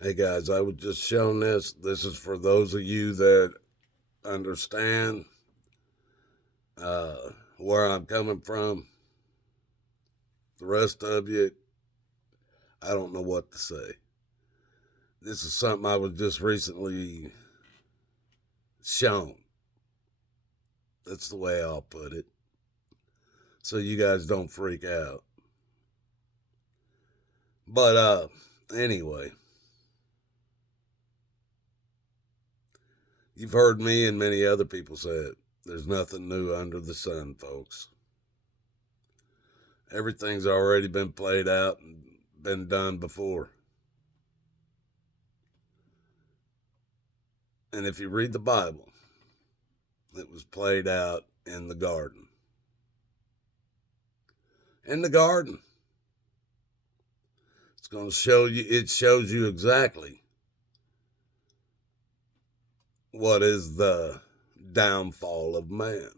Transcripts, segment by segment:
Hey guys, I was just shown this. This is for those of you that understand where I'm coming from. The rest of you, I don't know what to say. This is something I was just recently shown. That's the way I'll put it. So you guys don't freak out. But anyway, you've heard me and many other people say it. There's nothing new under the sun, folks. Everything's already been played out and been done before. And if you read the Bible, it was played out in the garden. In the garden. It's going to show you, it shows you exactly what is the downfall of man.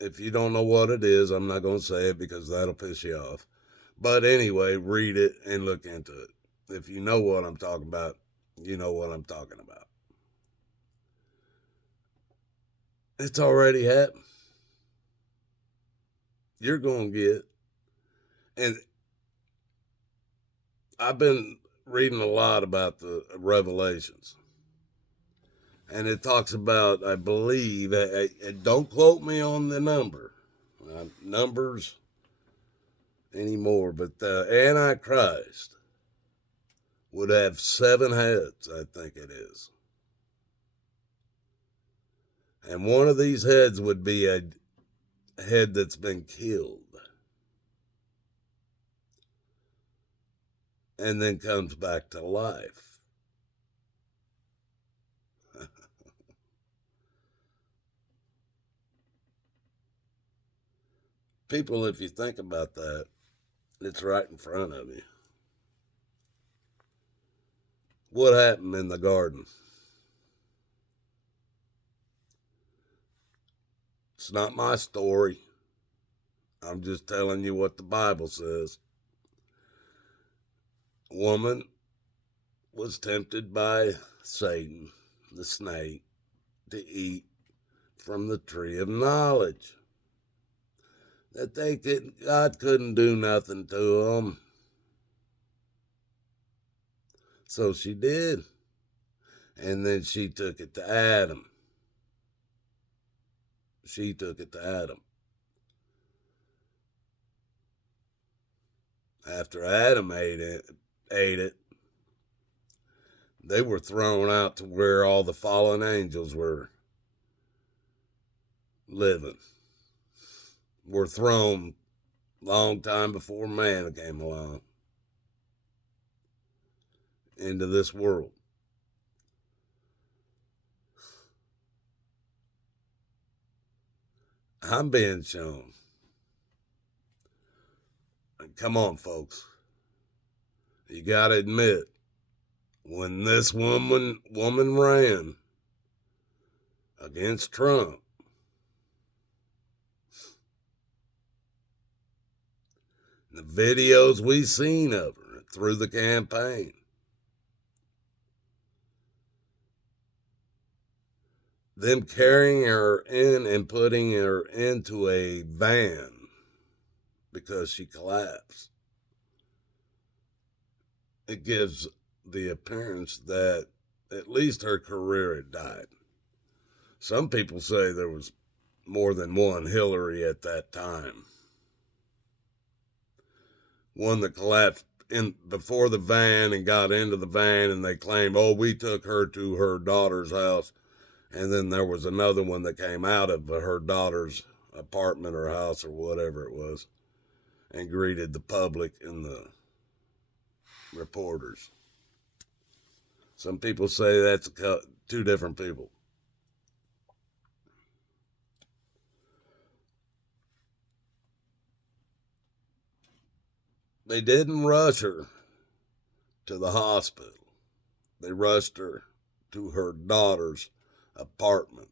If you don't know what it is, I'm not going to say it because that'll piss you off. But anyway, read it and look into it. If you know what I'm talking about, you know what I'm talking about. It's already happened. You're going to get, and I've been reading a lot about the Revelations. And it talks about, I believe, don't quote me on the numbers anymore, but the Antichrist would have 7 heads, I think it is. And one of these heads would be a head that's been killed and then comes back to life. People, if you think about that, it's right in front of you. What happened in the garden? It's not my story. I'm just telling you what the Bible says. Woman was tempted by Satan, the snake, to eat from the tree of knowledge. That God couldn't do nothing to them. So she did. And then she took it to Adam. She took it to Adam. After Adam ate it, they were thrown out to where all the fallen angels were living. Were thrown long time before man came along into this world. I'm being shown. Come on, folks. You got to admit, when this woman ran against Trump, the videos we seen of her through the campaign, them carrying her in and putting her into a van because she collapsed, it gives the appearance that at least her career had died. Some people say there was more than one Hillary at that time. One that collapsed in before the van and got into the van, and they claimed, oh, we took her to her daughter's house. And then there was another one that came out of her daughter's apartment or house or whatever it was and greeted the public and the reporters. Some people say that's two different people. They didn't rush her to the hospital. They rushed her to her daughter's apartment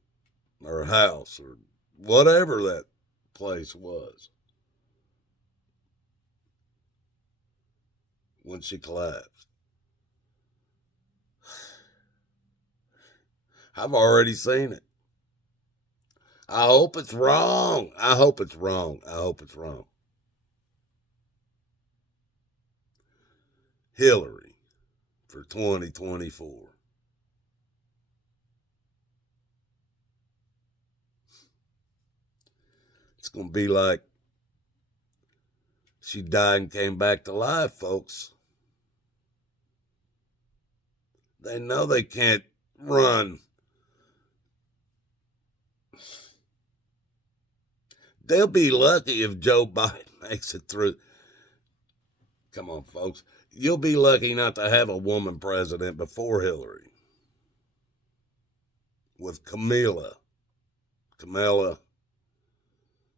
or house or whatever that place was. when she collapsed. I've already seen it. I hope it's wrong. I hope it's wrong. I hope it's wrong. Hillary for 2024. It's going to be like she died and came back to life, folks. They know they can't run. They'll be lucky if Joe Biden makes it through. Come on, folks. You'll be lucky not to have a woman president before Hillary. With Kamala,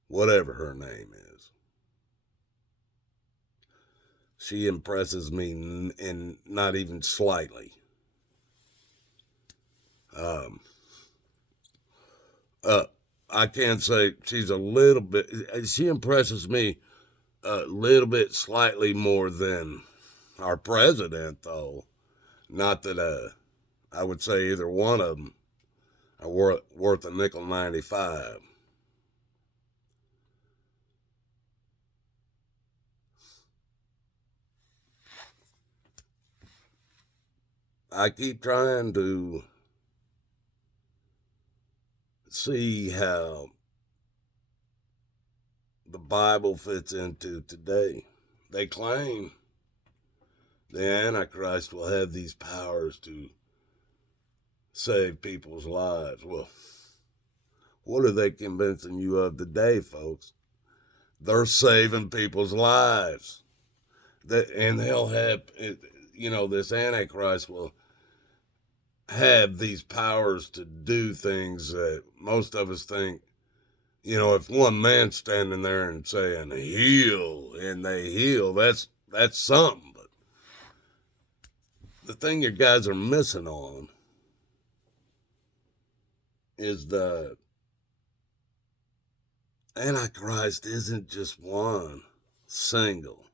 whatever her name is. She impresses me in not even slightly. I can't say she's a little bit. She impresses me a little bit slightly more than our president, though. Not that I would say either one of them are worth a nickel 95. I keep trying to see how the Bible fits into today. They claim the Antichrist will have these powers to save people's lives. Well, what are they convincing you of today, folks? They're saving people's lives. And they'll have, this Antichrist will have these powers to do things that most of us think, if one man's standing there and saying heal, and they heal, that's something. But the thing you guys are missing on is the Antichrist isn't just one single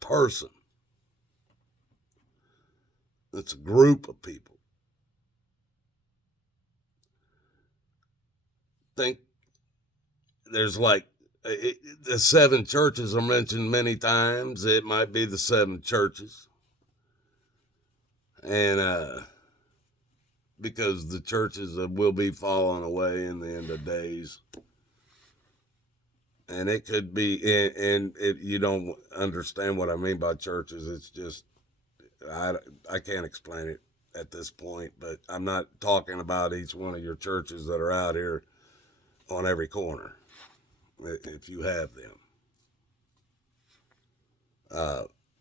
person. It's a group of people. Think there's the 7 churches are mentioned many times. It might be the 7 churches. And because the churches will be falling away in the end of days. And it could be, and if you don't understand what I mean by churches, it's just, I can't explain it at this point, but I'm not talking about each one of your churches that are out here on every corner, if you have them.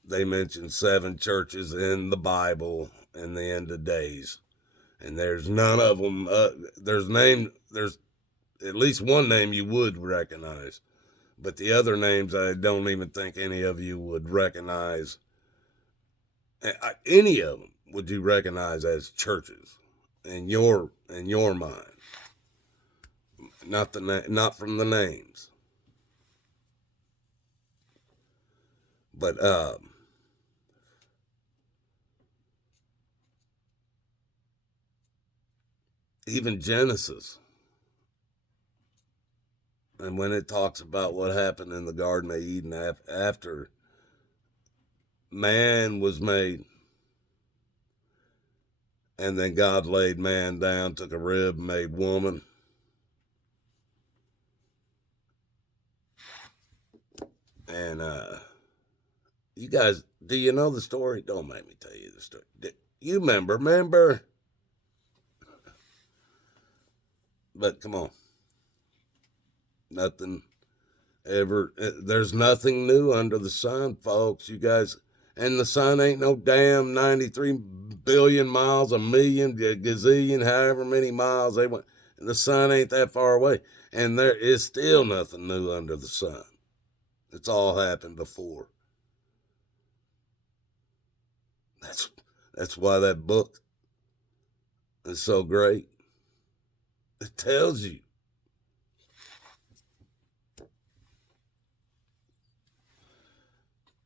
They mention 7 churches in the Bible in the end of days, and there's none of them. There's at least one name you would recognize, but the other names I don't even think any of you would recognize. Any of them would you recognize as churches in your mind? Not from the names, but even Genesis, and when it talks about what happened in the Garden of Eden after man was made, and then God laid man down, took a rib, made woman. And you guys, do you know the story? Don't make me tell you the story. You remember? But come on. There's nothing new under the sun, folks. You guys, and the sun ain't no damn 93 billion miles, a million, a gazillion, however many miles they went. The sun ain't that far away. And there is still nothing new under the sun. It's all happened before. That's why that book is so great. It tells you.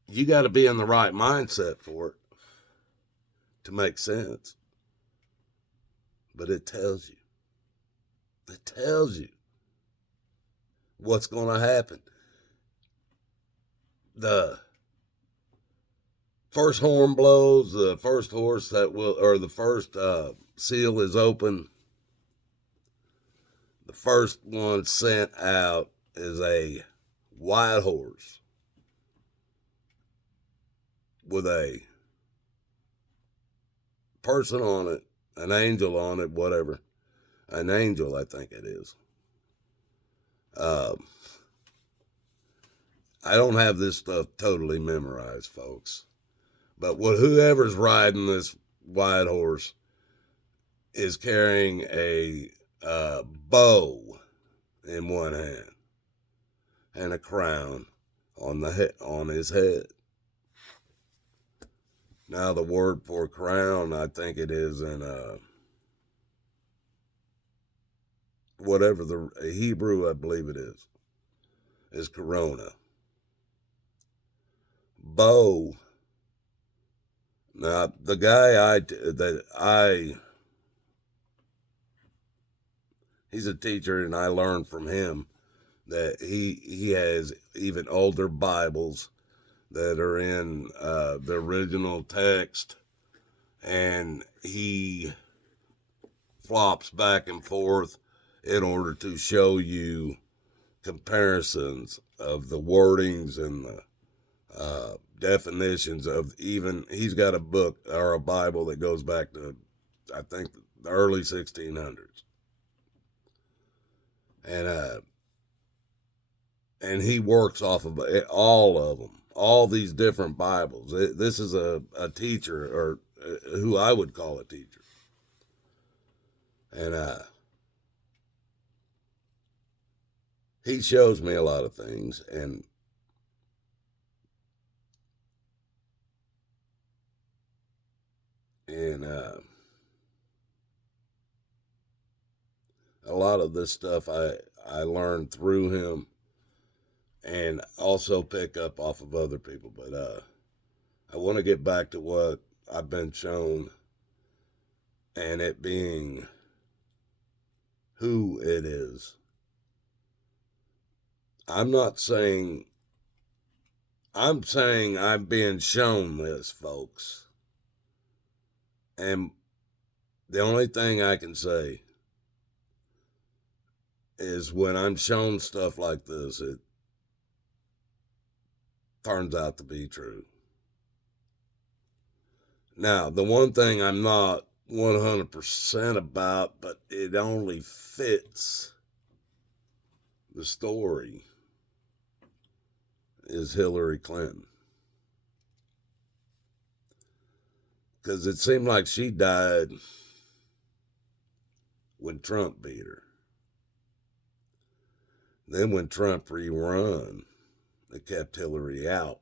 you got to be in the right mindset for it to make sense. But it tells you what's going to happen. The first horn blows, the first horse that will, or the first seal is open. The first one sent out is a white horse with a person on it, an angel on it, whatever. An angel, I think it is. I don't have this stuff totally memorized, folks. But whoever's riding this white horse is carrying a bow in one hand and a crown on his head. Now the word for crown, I think it is in whatever the Hebrew, I believe it is corona. Bow. Now the guy he's a teacher, and I learned from him that he has even older Bibles that are in the original text, and he flops back and forth in order to show you comparisons of the wordings and the definitions of, even he's got a book or a Bible that goes back to, I think, the early 1600s. And he works off of all of them, all these different Bibles. This is a teacher, or who I would call a teacher. And he shows me a lot of things, and a lot of this stuff I learned through him, and also pick up off of other people. But I want to get back to what I've been shown, and it being who it is. I'm saying I'm being shown this, folks. And the only thing I can say is when I'm shown stuff like this, it turns out to be true. Now, the one thing I'm not 100% about, but it only fits the story, is Hillary Clinton. Because it seemed like she died when Trump beat her. Then when Trump rerun, they kept Hillary out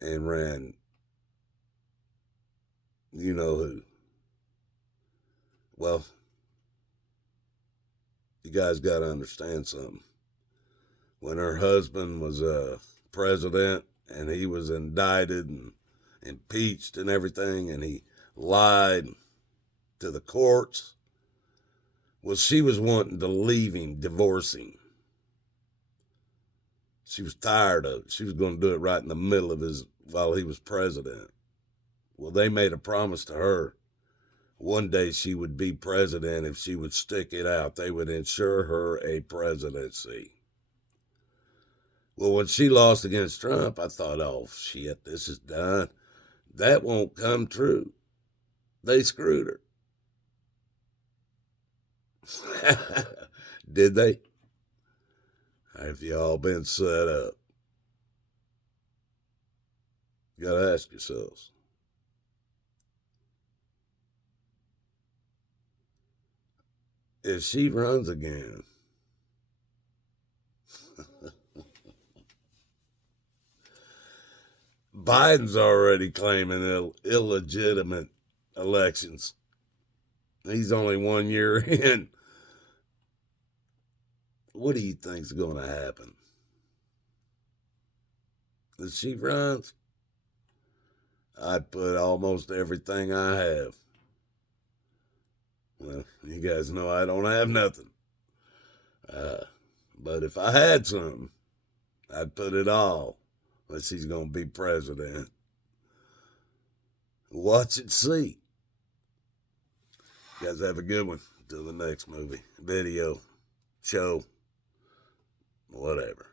and ran, you know who. Well, you guys got to understand something. When her husband was president, and he was indicted and impeached and everything, and he lied to the courts, well, she was wanting to leave him, divorce him. She was tired of it. She was going to do it right in the middle of while he was president. Well, they made a promise to her. One day she would be president if she would stick it out. They would ensure her a presidency. Well, when she lost against Trump, I thought, oh, shit, this is done. That won't come true. They screwed her. Did they? Have y'all been set up? You gotta ask yourselves. If she runs again, Biden's already claiming illegitimate elections. He's only 1 year in. What do you think's going to happen? that she runs, I'd put almost everything I have. Well, you guys know I don't have nothing. But if I had something, I'd put it all. Unless she's going to be president. Watch and see. You guys have a good one. Till the next movie, video, show, whatever.